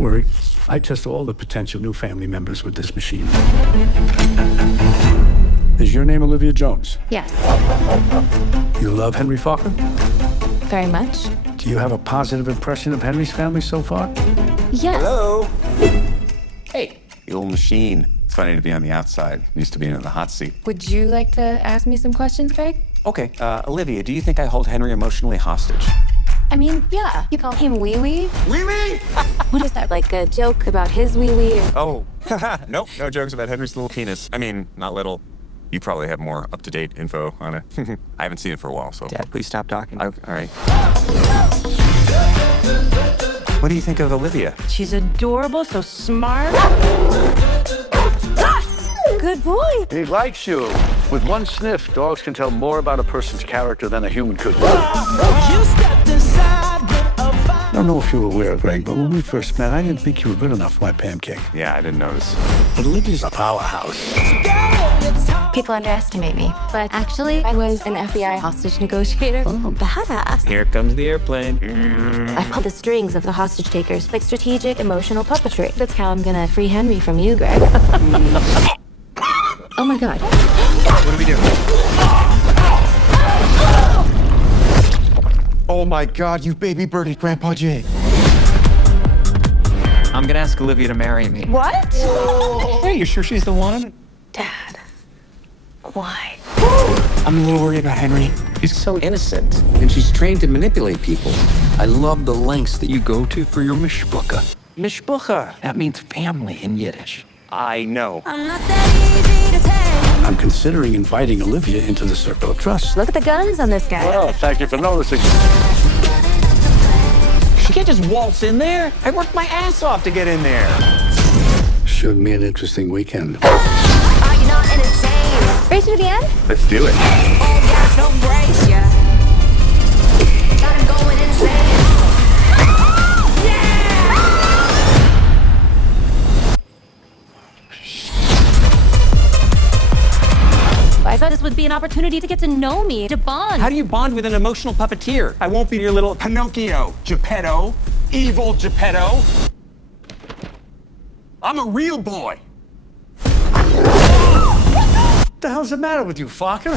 Don't worry. I test all the potential new family members with this machine. Is your name Olivia Jones? Yes. You love Henry Focker? Very much. Do you have a positive impression of Henry's family so far? Yes. Hello. Hey, the old machine. It's funny to be on the outside. Used to be in the hot seat. Would you like to ask me some questions, Greg? Okay, Olivia, do you think I hold Henry emotionally hostage? I mean, yeah. You call him Wee Wee? Wee wee! What is that, like a joke about his Wee Wee? Oh, nope, no jokes about Henry's little penis. I mean, not little. You probably have more up-to-date info on it. I haven't seen it for a while, so. Dad, please stop talking. All right. What do you think of Olivia? She's adorable, so smart. Good boy. He likes you. With one sniff, dogs can tell more about a person's character than a human could. I don't know if you were aware, Greg, but when we first met, I didn't think you were good enough for my pancake. Yeah, I didn't notice. But Olivia's a powerhouse. People underestimate me, but actually, I was an FBI hostage negotiator. Oh. Badass. Here comes the airplane. I pulled the strings of the hostage takers, like strategic, emotional puppetry. That's how I'm gonna free Henry from you, Greg. Oh my God. What do we do? Oh my God, you baby birdie, Grandpa Jay. I'm gonna ask Olivia to marry me. What? Hey, you sure she's the one? Dad. Why? I'm a little worried about Henry. He's so innocent, and she's trained to manipulate people. I love the lengths that you go to for your mishpucha. Mishpucha. That means family in Yiddish. I know. I'm not that easy to take. I'm considering inviting Olivia into the circle of trust. Look at the guns on this guy. Well, thank you for noticing. She can't just waltz in there. I worked my ass off to get in there. Should be an interesting weekend. Are you not entertained? Race to the end? Let's do it. All gas, no brakes, yeah. Got him going insane. I thought this would be an opportunity to get to know me, to bond. How do you bond with an emotional puppeteer? I won't be your little Pinocchio, Geppetto, evil Geppetto. I'm a real boy. What the hell's the matter with you, Focker?